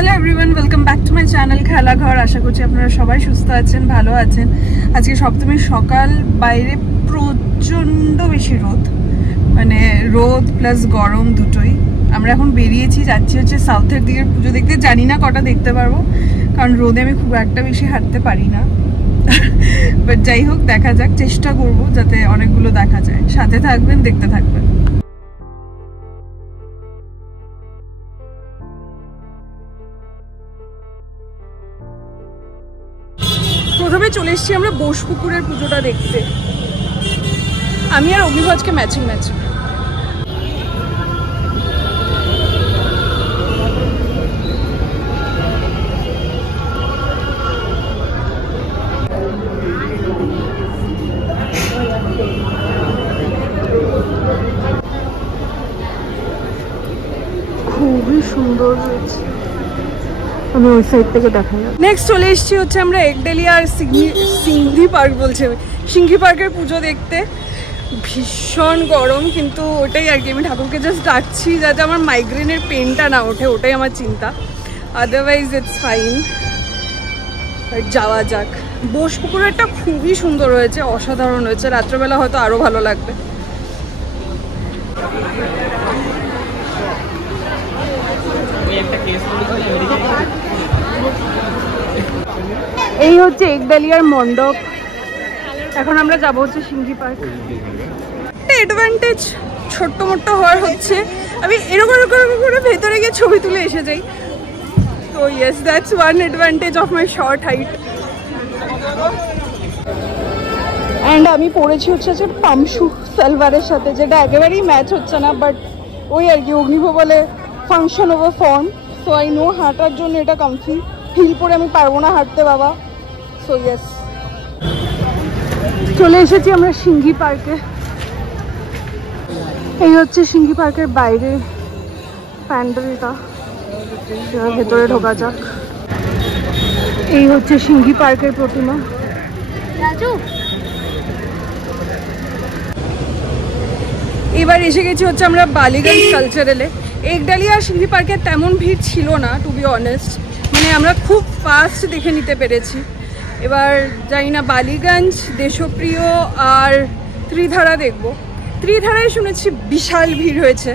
Hello everyone, welcome back to my channel Khelaghar. আশা করছি আপনারা সবাই সুস্থ আছেন, ভালো আছেন। আজকে সপ্তমীর সকাল, বাইরে প্রচণ্ড বেশি রোদ, মানে রোদ প্লাস গরম দুটোই। আমরা এখন বেরিয়েছি, যাচ্ছি হচ্ছে সাউথের দিকের পুজো দেখতে। জানি না কটা দেখতে পারবো, কারণ রোদে আমি খুব একটা বেশি হাঁটতে পারি না। বাট যাই হোক, দেখা যাক, চেষ্টা করবো যাতে অনেকগুলো দেখা যায়। সাথে থাকবেন, দেখতে থাকবেন। প্রথমে চলে এসেছি আমরা বোসপুকুরের পুজোটা দেখতে। আমি আর অভিভাজকে ম্যাচিং ম্যাচিং। খুবই সুন্দর হয়েছে, আমি ওই সাইড থেকে দেখা যায়। নেক্সট চলে এসেছি হচ্ছে আমরা একডেলিয়া আর সিংঘি পার্ক, বলছে সিংঘি পার্কের পুজো দেখতে। ভীষণ গরম, কিন্তু ওটাই আর কি, আমি ঠাকুরকে জাস্ট ডাকছি যাতে আমার মাইগ্রেনের পেনটা না ওঠে, ওটাই আমার চিন্তা। Otherwise it's fine. যাওয়া যাক। বোসপুকুরেরটা খুবই সুন্দর হয়েছে, অসাধারণ হয়েছে। রাত্রেবেলা হয়তো আরও ভালো লাগবে। এই হচ্ছে একডালিয়ার মণ্ডপ। এখন আমরা যাবো হচ্ছে সিংঘি পার্ক। অ্যাডভান্টেজ ছোট্ট মোট্ট হওয়ার হচ্ছে আমি এরকম করে ভেতরে গিয়ে ছবি তুলে এসে যাই। তো yes, that's one advantage of my short height. And আমি পরেছি হচ্ছে পামশু সালভারের সাথে, যেটা একেবারেই ম্যাচ হচ্ছে না, বাট ওই আর কি, অগ্নিভ বলে function over form. So I know হাঁটার জন্য এটা কমফি। হিল পরে আমি পারবো না হাঁটতে বাবা। সো ইয়েস, চলে এসেছি আমরা সিংঘি পার্কে। এই হচ্ছে সিংঘি পার্কের বাইরে প্যান্ডেলটা, ভেতরে ঢোকা যাক। এই হচ্ছে সিংঘি পার্কের প্রতিমা। রাজু, এবার এসে গেছি হচ্ছে আমরা বালিগঞ্জ কালচারালে। একডালিয়া আর সিংঘি পার্কে তেমন ভিড় ছিল না, টু বি অনেস্ট। মানে আমরা খুব ফাস্ট দেখে নিতে পেরেছি। এবার জানি না বালিগঞ্জ, দেশপ্রিয় আর ত্রিধারা দেখব। ত্রিধারায় শুনেছি বিশাল ভিড় হয়েছে।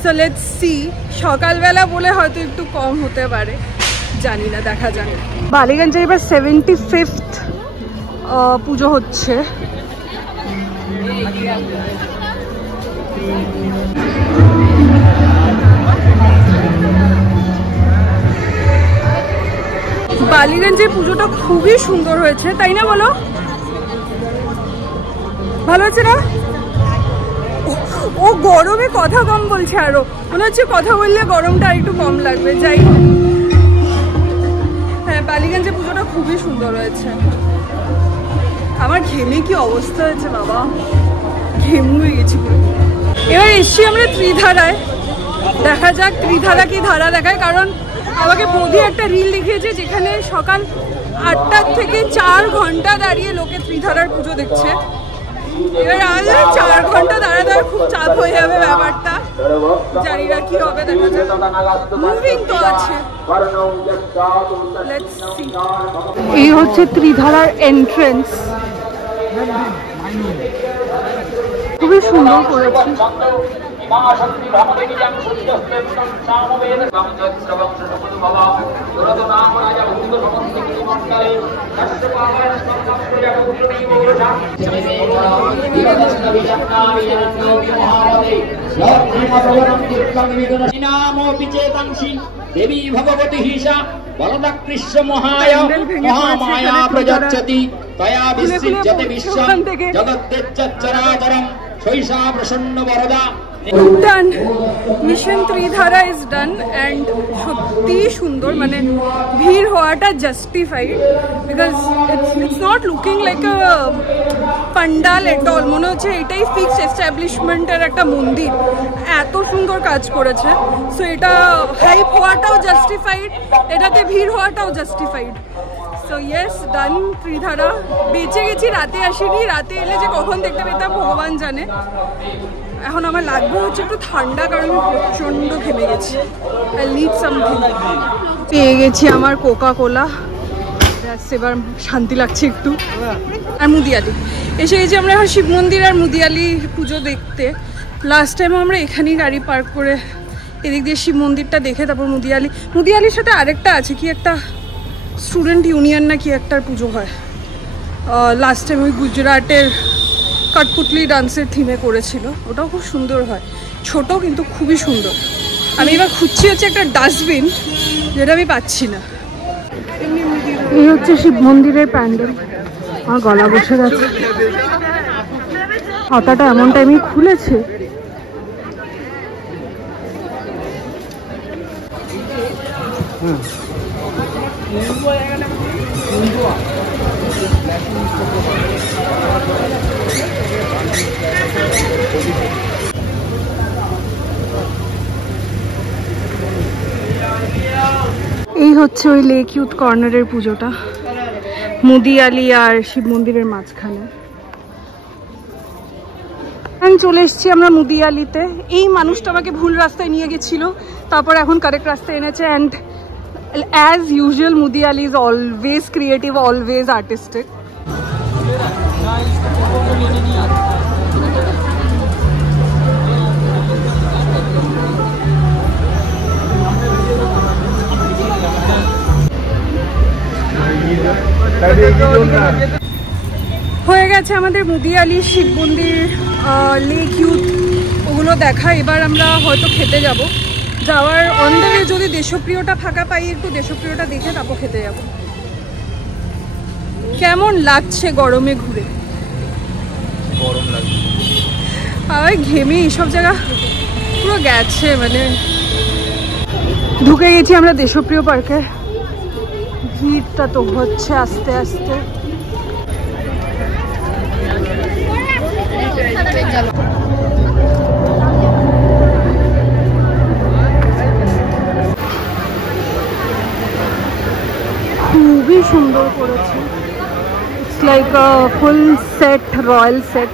So let's see. সকালবেলা বলে হয়তো একটু কম হতে পারে, জানি না, দেখা যাক। বালিগঞ্জের এবার 75th পুজো হচ্ছে। বালিগঞ্জের পুজোটা খুবই সুন্দর হয়েছে, তাই না বলো? ভালো আছে না? ও গরমে কথা কম বলছে, আরো মনে হচ্ছে কথা বললে গরমটা একটু কম লাগবে। যাই হোক, হ্যাঁ, বালিগঞ্জের পুজোটা খুবই সুন্দর হয়েছে। আমার ঘেমে কি অবস্থা হয়েছে বাবা, ঘেমু হয়ে গেছি পুরো। এবার এসছি আমরা ত্রিধারায়। দেখা যাক ত্রিধারা কি ধারা দেখায়, কারণ আমাকে বৌদি একটা রিল দেখিয়েছে যেখানে সকাল 8টার থেকে 4 ঘন্টা দাঁড়িয়ে লোকে ত্রিধারার পুজো দেখছে। এবার আমাদের 4 ঘন্টা দাঁড়া খুব চাপ হয়ে যাবে ব্যাপারটা, জানি না কি হবে, দেখা যাক। মুভিং তো আছে। এই হচ্ছে ত্রিধারার এন্ট্রেন্স, খুবই সুন্দর করেছে। দেবী ভগবতী হিসা বলদা কৃষ্ণ মহামায়া প্রযচ্ছতি তয়া বিসৃজ্যতে বিশ্বম জগদ্দেচ্চরাচরম শৈশা প্রসন্ন Barada. Done. Mission Tridhara is done and সত্যি সুন্দর, মানে ভিড় হওয়াটা justified, because it's not looking like a pandal at all। মনে হচ্ছে এটাই ফিক্সড এস্টাবলিশমেন্টের একটা মন্দির, এত সুন্দর কাজ করেছে। সো এটা হাইপ হওয়াটাও জাস্টিফাইড, এটাতে ভিড় হওয়াটাও জাস্টিফাইড। সো ইয়েস, ডান ত্রিধারা। বেঁচে গেছি, রাতে আসিনি, রাতে এলে যে কখন দেখতে পেতাম ভগবান জানে। এখন আমার লাগবে হচ্ছে একটু ঠান্ডা, কারণ আমি প্রচণ্ড ঘেমে গেছি। I need something. পেয়ে গেছি আমার কোকা কোলা, এবার শান্তি লাগছে একটু। আর মুদিয়ালি এসে গেছি আমরা এখন শিব মন্দির আর মুদিয়ালি পুজো দেখতে। লাস্ট টাইম আমরা এখানেই গাড়ি পার্ক করে এদিক দিয়ে শিব মন্দিরটা দেখে তারপর মুদিয়ালির সাথে আরেকটা আছে কি একটা স্টুডেন্ট ইউনিয়ন না কি একটার পুজো হয়। লাস্ট টাইম ওই গুজরাটের কাঠপুতলি ডান্সের থিমে করেছিল, ওটাও খুব সুন্দর হয়, ছোট কিন্তু খুবই সুন্দর। আমি এবার খুঁজছি হচ্ছে একটা ডাস্টবিন, যেটা আমি পাচ্ছি না। এই হচ্ছে শিব মন্দিরের প্যান্ডেল। আমার গলা বসে গেছে, হাতাটা এমন টাইমে খুলেছে। এই হচ্ছে ওই লেক ইউথ কর্নারের পুজোটা, মুদিয়ালি আর শিব মন্দিরের মাঝখানে। চলে এসেছি আমরা মুদিয়ালিতে। এই মানুষটা আমাকে ভুল রাস্তায় নিয়ে গেছিল, তারপর এখন কারেক্ট রাস্তায় এনেছে। And as usual Mudiali is always creative, always artistic. হয়ে গেছে আমাদের মুদিয়ালি, শিব মন্দির, লেক ইউথ ওগুলো দেখা। এবার আমরা হয়তো খেতে যাব। যাওয়ার অন দ্য ওয়ে যদি দেশপ্রিয়টা ফাঁকা পাই, একটু দেশপ্রিয়টা দেখে তারপর খেতে যাব। কেমন লাগছে গরমে ঘুরে? গরম লাগছে, আর ঘেমে এইসব জায়গা পুরো গেছে। মানে ঢুকে গেছি আমরা দেশপ্রিয় পার্কে। ভিড়টা তো হচ্ছে আস্তে আস্তে। খুবই সুন্দর করেছে, it's like a full set, royal set.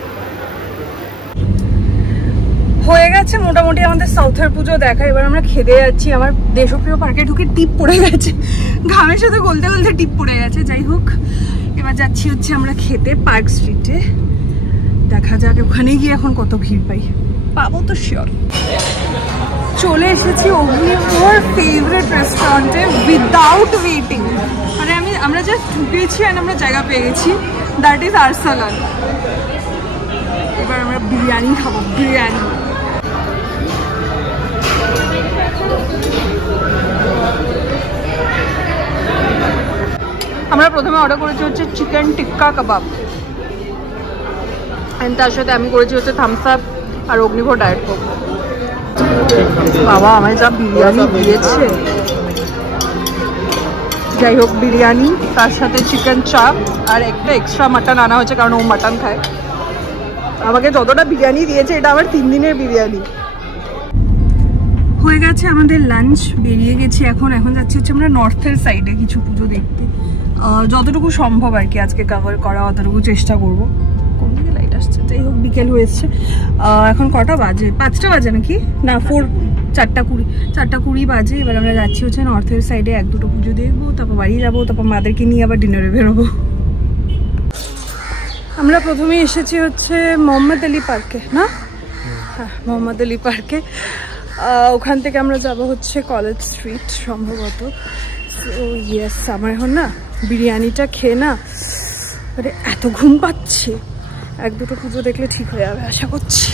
হয়ে গেছে মোটামুটি আমাদের সাউথের পুজো দেখা। এবার আমরা খেতে যাচ্ছি। আমার দেশপ্রিয় পার্কে ঢুকে টিপ পড়ে গেছে, ঘামের সাথে গলতে গলতে টিপ পড়ে গেছে। যাই হোক, এবার যাচ্ছি হচ্ছে আমরা খেতে পার্ক স্ট্রিটে। দেখা যাক ওখানে গিয়ে এখন কত ভিড় পাই, পাবো তো শিওর। চলে এসেছি অগ্নিভোর ফেভারিট রেস্টুরেন্টে উইদাউট ওয়েটিং। মানে আমরা জাস্ট ঢুকেছি আর আমরা জায়গা পেয়ে গেছি। That is Arsalan. এবার আমরা বিরিয়ানি খাবো, বিরিয়ানি। আমরা প্রথমে অর্ডার করেছি হচ্ছে চিকেন টিক্কা কাবাব, অ্যান্ড তার সাথে আমি করেছি হচ্ছে থামস আপ আর অগ্নিভোর ডায়েট কোক। বাবা আমায় যা বিরিয়ানি দিয়েছে। যাই হোক, বিরিয়ানি তার সাথে চিকেন চাপ আর একটা এক্সট্রা মাটন আনা হয়েছে, কারণ ও মাটন খায়। আমাকে যতটা বিরিয়ানি দিয়েছে এটা আমার 3 দিনের বিরিয়ানি। হয়ে গেছে আমাদের লাঞ্চ, বেরিয়ে গেছি এখন যাচ্ছি হচ্ছে আমরা নর্থের সাইডে কিছু পুজো দেখতে। যতটুকু সম্ভব আর কি আজকে কভার করা, অতটুকু চেষ্টা করব। কোন দিকে লাইট আসছে? যাই হোক, বিকেল হয়েছে। এখন কটা বাজে? 5টা বাজে নাকি না? 4টা 20 বাজে। এবার আমরা যাচ্ছি হচ্ছে নর্থের সাইডে 1-2টো পুজো দেখবো, তারপর বাড়ি যাবো, তারপর মাদেরকে নিয়ে আবার ডিনারে বেরোবো। আমরা প্রথমে এসেছি হচ্ছে মোহাম্মদ আলী পার্কে, না? হ্যাঁ, মোহাম্মদ আলী পার্কে। ওখান থেকে আমরা যাব হচ্ছে কলেজ স্ট্রিট সম্ভবত। সো ইয়েস, আমার এখন না বিরিয়ানিটা খেয়ে না মানে এত ঘুম পাচ্ছে। 1-2টো পুজো দেখলে ঠিক হয়ে যাবে আশা করছি।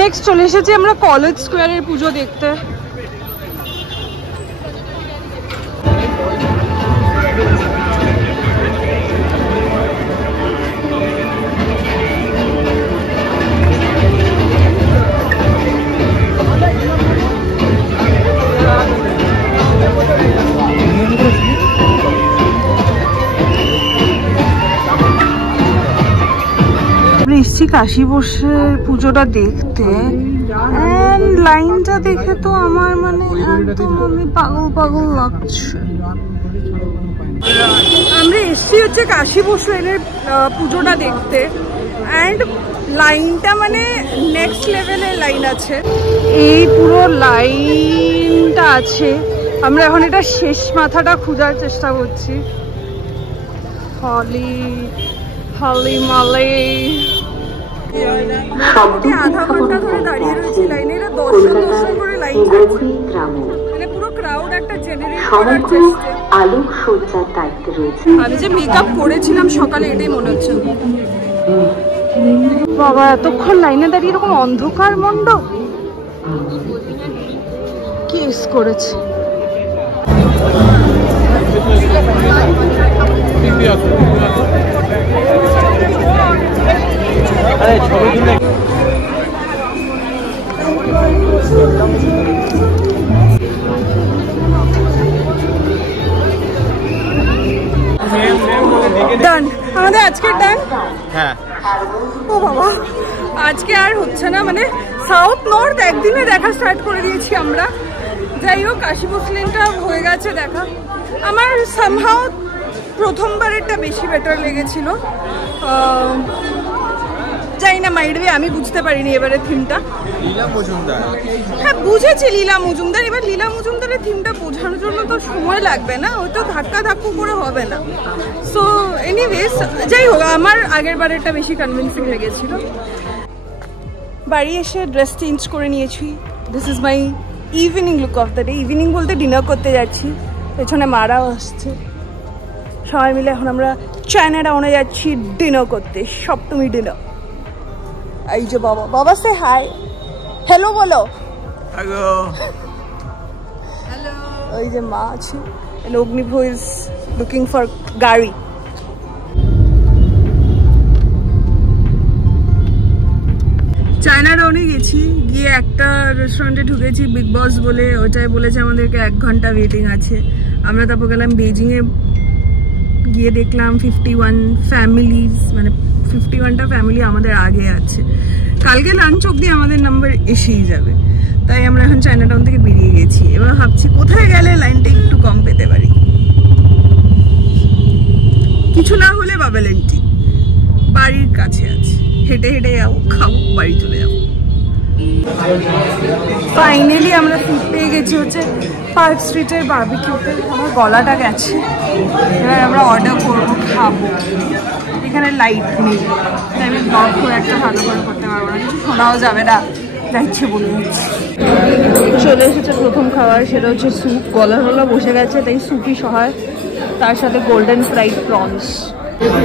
নেক্সট চলে এসেছি আমরা কলেজ স্কোয়ারের পুজো দেখতে। এসছি কাশী বসে পুজোটা দেখতে। লাইনটা দেখে তো আমার মানে একদম আমি পাগল লাগছে। আমরা এসছি হচ্ছে কাশী বসুদেবের পুজোটা দেখতে, অ্যান্ড লাইনটা মানে নেক্সট লেভেলের লাইন আছে। এই পুরো লাইনটা আছে, আমরা এখন এটা শেষ মাথাটা খোঁজার চেষ্টা করছি। হলি হলি মালে আধা ঘন্টা ধরে দাঁড়িয়ে রয়েছি লাইনে। এটা দর্শন করে লাইন ছাড়ছে, মানে পুরো ক্রাউড একটা জেনারেট করার চেষ্টা। আলোকসজ্জার দায়িত্বে রয়েছে। আমি যে মেকআপ করেছিলাম সকালে এটাই মনে হচ্ছে। বাবা এতক্ষণ লাইনে দাঁড়িয়ে এরকম অন্ধকার মণ্ডপ কেস করেছে। ডান, আমাদের আজকের ডান। হ্যাঁ ও বাবা আজকে আর হচ্ছে না, মানে সাউথ নর্থ একদিনে দেখা স্টার্ট করে দিয়েছি আমরা। যাই হোক কাশী বসুদেবটা হয়ে গেছে দেখা। আমার সামহাও প্রথমবারেরটা বেশি বেটার লেগেছিল। জানি না মাইডওয়ে আমি বুঝতে পারিনি এবারে থিমটা। লীলা মজুমদার, হ্যাঁ বুঝেছি লীলা মজুমদার। এবার লীলা মজুমদারের থিমটা বোঝানোর জন্য তো সময় লাগবে না, ওই তো ধাক্কা ধাক্কু করে হবে না। সো এনিওয়েজ যাই হোক আমার আগের বারেরটা বেশি কনভিন্সিং লেগেছিল। বাড়ি এসে ড্রেস চেঞ্জ করে নিয়েছি। This is my evening look of the day. Evening বলতে ডিনার করতে যাচ্ছি, পেছনে মারাও আসছে। সবাই মিলে এখন আমরা চায়না টাউনে যাচ্ছি ডিনার করতে, সপ্তমী ডিনার। এই যে বাবা, বাবা সে হাই হ্যালো বলো। Hello hello. ওই যে মা আছে। অগ্নিভো ইজ লুকিং ফর গাড়ি। চায়না টাউনে গেছি, গিয়ে একটা রেস্টুরেন্টে ঢুকেছি বিগ বস বলে, ওটাই বলেছে আমাদেরকে 1 ঘন্টা ওয়েটিং আছে। আমরা তারপর গেলাম বেজিংয়ে, গিয়ে দেখলাম 51 ফ্যামিলিজ, মানে 51টা ফ্যামিলি আমাদের আগে আছে। কালকে লাঞ্চ অব্দি আমাদের নাম্বার এসেই যাবে, তাই আমরা এখন চায়না টাউন থেকে বেরিয়ে গেছি। এবার ভাবছি কোথায় গেলে লাইনটা একটু কম পেতে পারি। কিছু না হলে বাবেলেন্টি বাড়ির কাছে আছে, হেঁটে হেঁটে যাবো, খাবো, বাড়ি চলে যাবো। ফাইনালি আমরা সিট পেয়ে গেছি হচ্ছে পার্ক স্ট্রিটের বারবিকিউতে। আমার গলাটা গেছে, এবার আমরা অর্ডার করবো, খাবো। এখানে লাইট নেই, তাই আমি ব্লগ করে একটা ভালো করে করতে পারবো না, কিছু শোনাও যাবে না, যাচ্ছে বলে যাচ্ছি। চলে এসেছে প্রথম খাবার, সেটা হচ্ছে স্যুপ। গলা বসে গেছে তাই স্যুপই সহায়, তার সাথে গোল্ডেন ফ্রাইড প্রনস।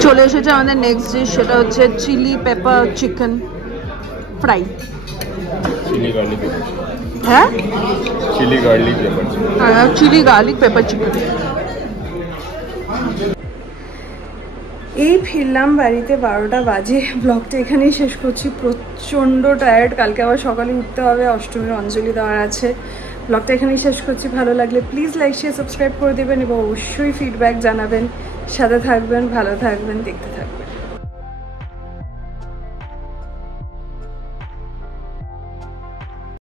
চলে এসেছে আমাদের নেক্সট ডিশ, সেটা হচ্ছে চিলি পেপার চিকেন ফ্রাই। হ্যাঁ চিলি গার্লিক পেপার চিকেন। এই ফিরলাম বাড়িতে, 12টা বাজে। ব্লগটা এখানেই শেষ করছি। প্রচণ্ড টায়ার্ড, কালকে আবার সকালে উঠতে হবে, অষ্টমীর অঞ্জলি দেওয়ার আছে। ব্লগটা এখানেই শেষ করছি। ভালো লাগলে প্লিজ লাইক শেয়ার সাবস্ক্রাইব করে দেবেন এবং অবশ্যই ফিডব্যাক জানাবেন। সাথে থাকবেন, ভালো থাকবেন, দেখতে থাকবেন।